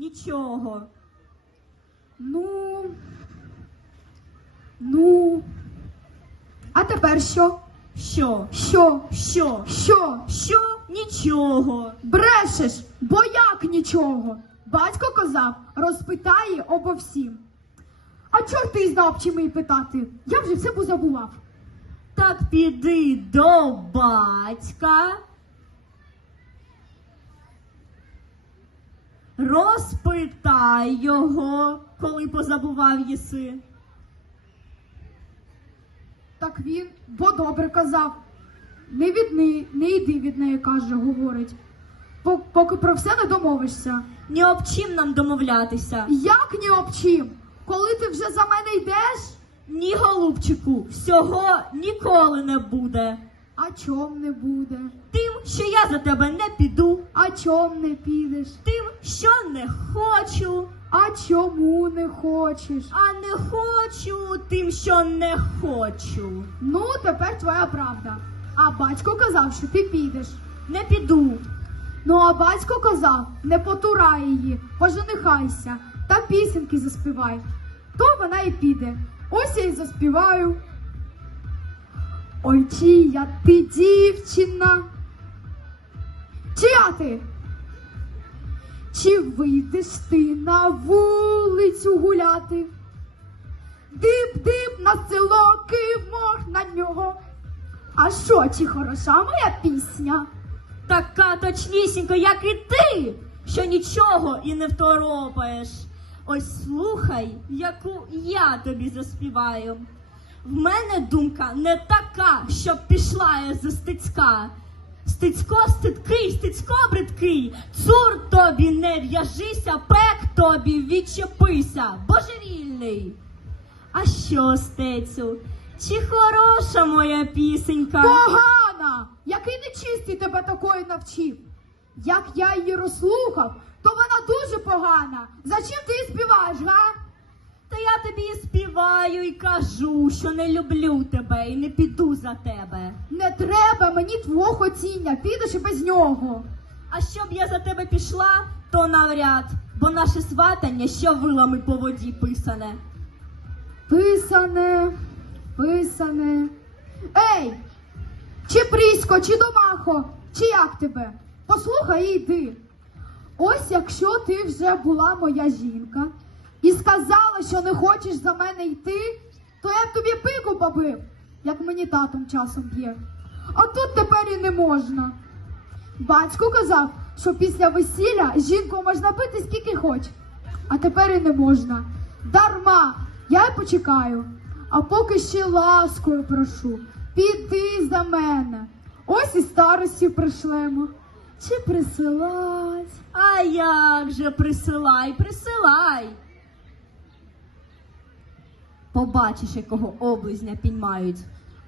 Нічого. Ну. Ну. А тепер що? Що? Що? Що? Що? Що? Нічого. Брешеш, бо як нічого? Батько казав, розпитає обо всім. А чого ти знав, чим її питати? Я вже все позабував. Так піди до батька. Розпитай його, коли позабував єси. Так він, бо добре казав. Не від неї, не йди від неї, каже, говорить. Поки про все не домовишся. Ні об чим нам домовлятися. Як ні об чим? Коли ти вже за мене йдеш? Ні, голубчику, всього ніколи не буде. А чом не буде? Тим, що я за тебе не піду, А чом не підеш? тим, що не хочу, А чому не хочеш? а не хочу, тим, що не хочу. Ну, тепер твоя правда. А батько казав, що ти підеш. Не піду. Ну, а батько казав, не потурай її, поженихайся та пісеньки заспівай. То вона і піде. Ось я й заспіваю. Ой, чия ти дівчина. Чия ти? Чи вийдеш ти на вулицю гуляти? Дип-дип на село кивмох на нього. А що, чи хороша моя пісня? Така точнісінько, як і ти, що нічого і не второпаєш. Ось слухай, яку я тобі заспіваю. В мене думка не така, щоб пішла я за стицька. Стицько стидкий, стицько бридкий, цур тобі не в'яжися, пек тобі відчепися, божевільний. А що, стецю, чи хороша моя пісенька? Погана! Який нечистий тебе такої навчив? Як я її розслухав, то вона дуже погана. Зачем ти її співаєш, га? Та я тобі і співаю і кажу, що не люблю тебе і не піду за тебе. Не треба мені твого хотіння, підеш і без нього. А щоб я за тебе пішла, то навряд, бо наше сватання що вилами по воді писане. Писане, писане. Ей! Чи Прісько, чи Домахо, чи як тебе? Послухай і йди. Ось якщо ти вже була моя жінка і сказала, що не хочеш за мене йти, то я б тобі пику побив, як мені татом часом б'є. А тут тепер і не можна. Батько казав, що після весілля жінку можна бити скільки хоч, а тепер і не можна. Дарма, я й почекаю. А поки ще ласкою прошу, піди за мене. Ось і старості пришлемо. Чи присилать? А як же присилай, присилай. Побачиш, якого облизня піймають.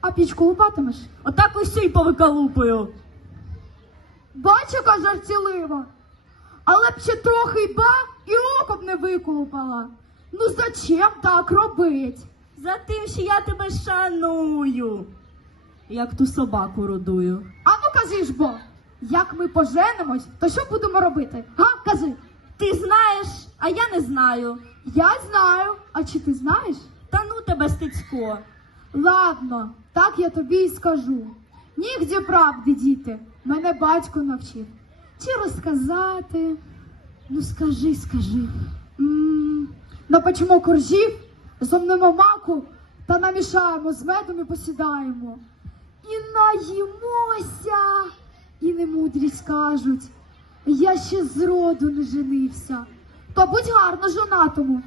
А пічку лупатимеш? Отак ось й повикалупую. Бач, яка жартілива. Але б ще трохи й ба і око б не виколупала. Ну зачем так робить? За тим, що я тебе шаную, як ту собаку родую. А ну кажи ж бо, як ми поженимось, то що будемо робити? Га, кажи. Ти знаєш, а я не знаю. Я знаю. А чи ти знаєш? Та ну тебе стецько. Ладно, так я тобі і скажу. Нігде правди, діти, мене батько навчив. Чи розказати? Ну скажи, скажи. м напечемо коржів, зомнемо маку та намішаємо з медом і посідаємо. І наїмося, і немудрі скажуть. Я ще зроду не женився. То будь гарно жонатому.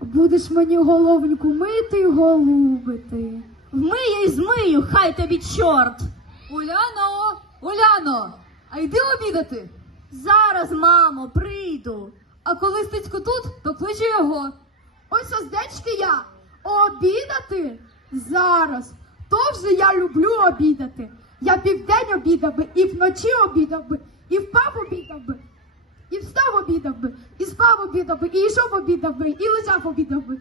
Будеш мені головоньку мити й голубити. Вмию і змию, хай тобі чорт. Уляно, Уляно, а йди обідати. Зараз, мамо, прийду. А коли стицько тут, то кличе його. Ось оздечки я. Обідати? Зараз. То вже я люблю обідати. Я південь обідав би, і вночі обідав би, і в впав обідав би, і встав обідав би, і спав обідав би, і йшов обідав би, і лежав обідав би.